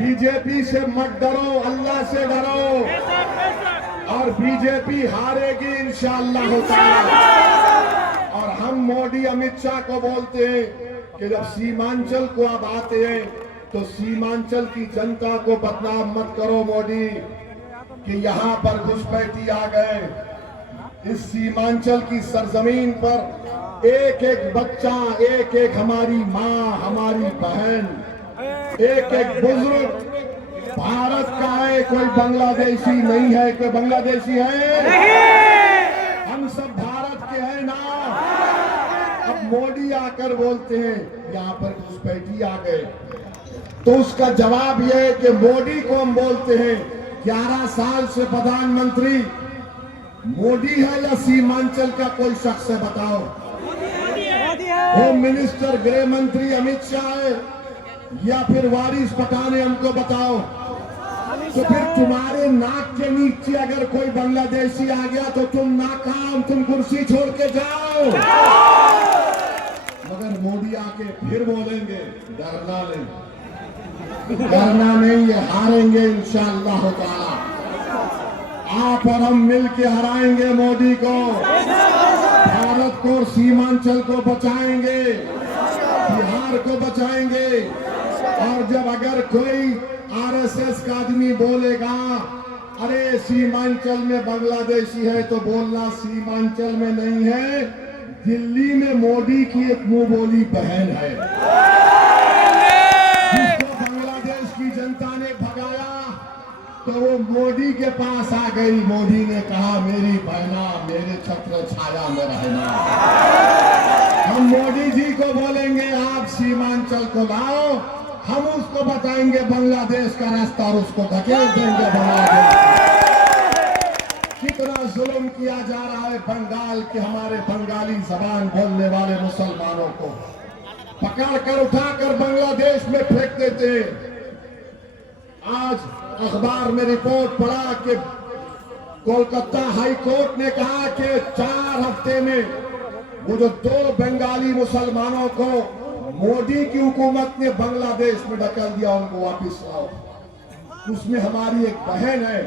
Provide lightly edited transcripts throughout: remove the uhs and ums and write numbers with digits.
BJP से मत डरो, अल्लाह से डरो और बीजेपी हारेगी इंशाअल्लाह ताला। और हम मोदी अमित शाह को बोलते हैं कि जब सीमांचल को आप आते हैं तो सीमांचल की जनता को बदनाम मत करो मोदी कि यहाँ पर घुसपैठी आ गए। इस सीमांचल की सरजमीन पर एक एक बच्चा, एक एक हमारी माँ, हमारी बहन, एक एक बुजुर्ग भारत का है, कोई बांग्लादेशी नहीं है। कोई बांग्लादेशी है? हम सब भारत के हैं ना। अब मोदी आकर बोलते हैं यहाँ पर घुसपैठी आ गए, तो उसका जवाब यह है कि मोदी को हम बोलते हैं 11 साल से प्रधानमंत्री मोदी है या सीमांचल का कोई शख्स है? बताओ। होम मिनिस्टर, गृह मंत्री अमित शाह है या फिर वारिस पठान है? हमको बताओ। तो फिर तुम्हारे नाक के नीचे अगर कोई बांग्लादेशी आ गया तो तुम नाकाम, तुम कुर्सी छोड़ के जाओ। मगर मोदी आके फिर बोलेंगे डरना नहीं, डरना नहीं, ये हारेंगे इंशाअल्लाह ताला। आप और हम मिल के हराएंगे मोदी को, भारत को, सीमांचल को बचाएंगे, बिहार को बचाएंगे। और जब अगर कोई आरएसएस का आदमी बोलेगा अरे सीमांचल में बांग्लादेशी है, तो बोलना सीमांचल में नहीं है, दिल्ली में मोदी की एक मुंह बोली बहन है जिसको बांग्लादेश की जनता ने भगाया, तो वो मोदी के पास आ गई। मोदी ने कहा मेरी बहना मेरे छत्र छाया में रहना। हम मोदी जी को बोलेंगे आप सीमांचल को लाओ, हम उसको बताएंगे बांग्लादेश का रास्ता और उसको धकेल देंगे बांग्लादेश। कितना जुल्म किया जा रहा है बंगाल के हमारे बंगाली जबान बोलने वाले मुसलमानों को पकड़ कर उठाकर बांग्लादेश में फेंक देते हैं। आज अखबार में रिपोर्ट पढ़ा कि कोलकाता हाई कोर्ट ने कहा कि 4 हफ्ते में वो जो 2 बंगाली मुसलमानों को मोदी की हुकूमत ने बांग्लादेश में ढकेल दिया, उनको वापस लाओ। उसमें हमारी एक बहन है,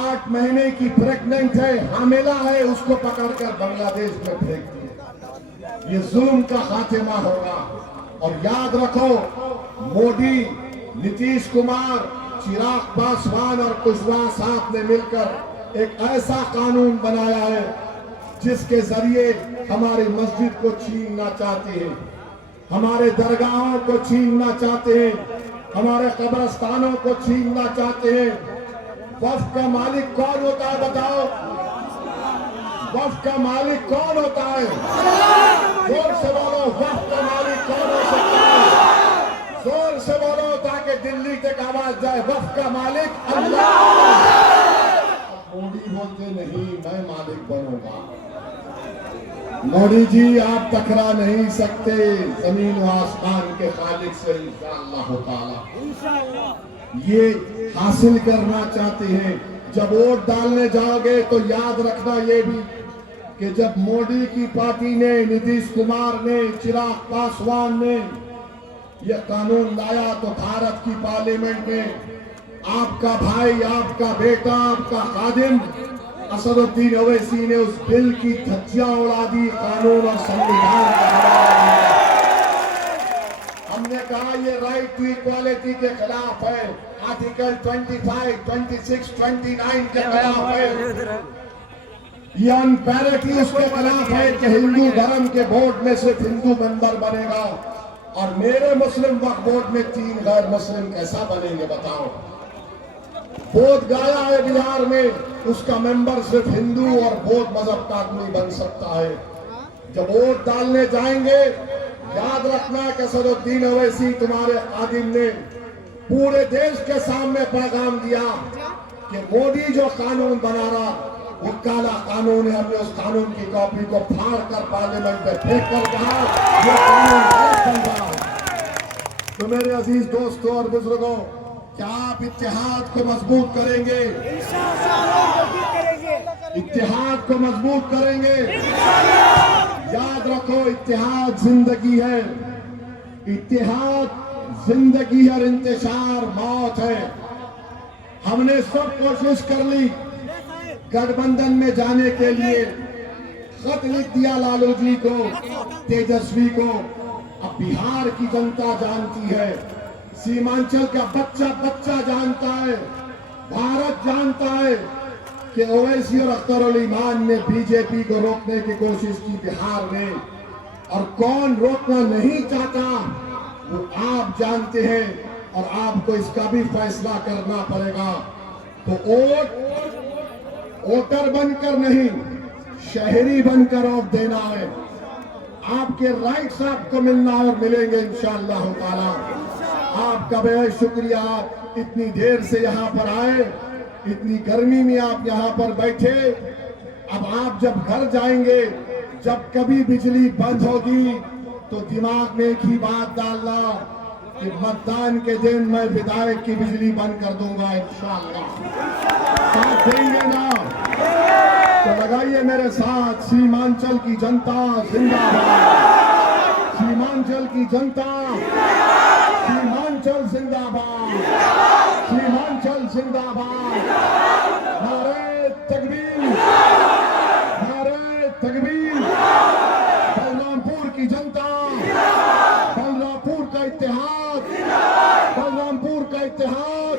8 महीने की प्रेग्नेंट है, हामिला है, उसको पकड़कर बांग्लादेश में फेंक दिया। ये जुल्म का खात्मा होगा। और याद रखो, मोदी, नीतीश कुमार, चिराग पासवान और कुशवाहा साहब ने मिलकर एक ऐसा कानून बनाया है जिसके जरिए हमारी मस्जिद को छीनना चाहते हैं, हमारे दरगाहों को छीनना चाहते हैं, हमारे कब्रस्तानों को छीनना चाहते हैं। वक्फ का मालिक कौन होता है? बताओ, वक्फ का मालिक कौन होता है? जोर से बोलो, वक्फ का मालिक कौन हो सकता है? जोर से बोलो ताकि दिल्ली तक आवाज जाए, वक्फ का मालिक अल्लाह। मोदी बोलते नहीं मैं मालिक बनूंगा। मोदी जी आप टकरा नहीं सकते जमीन व आसमान के खालिक से इंशाअल्लाह ताला। ये हासिल करना चाहते हैं। जब वोट डालने जाओगे तो याद रखना ये भी कि जब मोदी की पार्टी ने, नीतीश कुमार ने, चिराग पासवान ने यह कानून लाया तो भारत की पार्लियामेंट में आपका भाई, आपका बेटा, आपका खादिम असदुद्दीन ओवैसी ने उस बिल की धज्जियां उड़ा दी, कानून और संविधान का हवाला दिया। हमने कहा ये राइट टू इक्वालिटी के खिलाफ है, आर्टिकल 25, 26, 29 के खिलाफ है, ये अनपैरिटी उसके खिलाफ है कि हिंदू धर्म के बोर्ड में सिर्फ हिंदू मेंबर बनेगा और मेरे मुस्लिम वक्फ बोर्ड में 3 गैर मुस्लिम कैसा बनेंगे? बताओ। बोध गया है बिहार में, उसका मेंबर सिर्फ हिंदू और बौद्ध मजहब का आदमी बन सकता है। जब वोट डालने जाएंगे याद रखना कि असदुद्दीन ओवैसी तुम्हारे आदिम ने पूरे देश के सामने पैगाम दिया कि मोदी जो कानून बना रहा वो काला कानून है। हमने उस कानून की कॉपी को फाड़ कर पार्लियामेंट में फेंक कर कहा ये कानून गलत बन रहा है। तो मेरे अजीज दोस्तों और बुजुर्गों, क्या आप इत्तेहाद को मजबूत करेंगे? इत्तेहाद को मजबूत करेंगे। याद रखो, इत्तेहाद जिंदगी है, इत्तेहाद जिंदगी और इंतजार मौत है। हमने सब कोशिश कर ली गठबंधन में जाने के लिए, खत लिख दिया लालू जी को, तेजस्वी को। अब बिहार की जनता जानती है, सीमांचल का बच्चा बच्चा जानता है, भारत जानता है कि ओवैसी और अख्तर ईमान ने बीजेपी को रोकने की कोशिश की बिहार में, और कौन रोकना नहीं चाहता वो आप जानते हैं, और आपको इसका भी फैसला करना पड़ेगा। तो वोटर बनकर नहीं, शहरी बनकर वोट देना है। आपके राइट्स आपको मिलना और मिलेंगे इंशाअल्लाह ताला। आपका बेहद शुक्रिया, आप इतनी देर से यहाँ पर आए, इतनी गर्मी में आप यहाँ पर बैठे। अब आप जब घर जाएंगे, जब कभी बिजली बंद होगी तो दिमाग में एक ही बात डालना कि मतदान के दिन मैं विधायक की बिजली बंद कर दूंगा इंशाअल्लाह। साथ देंगे ना? तो लगाइए मेरे साथ, सीमांचल की जनता जिंदाबाद, सीमांचल की जनता, सीमांचल जिंदाबाद, सीमांचल जिंदाबाद। नारे तकबीर, नारे तकबीर। बलरामपुर की जनता, बलरामपुर का इत्तेहाद, बलरामपुर का इत्तेहाद।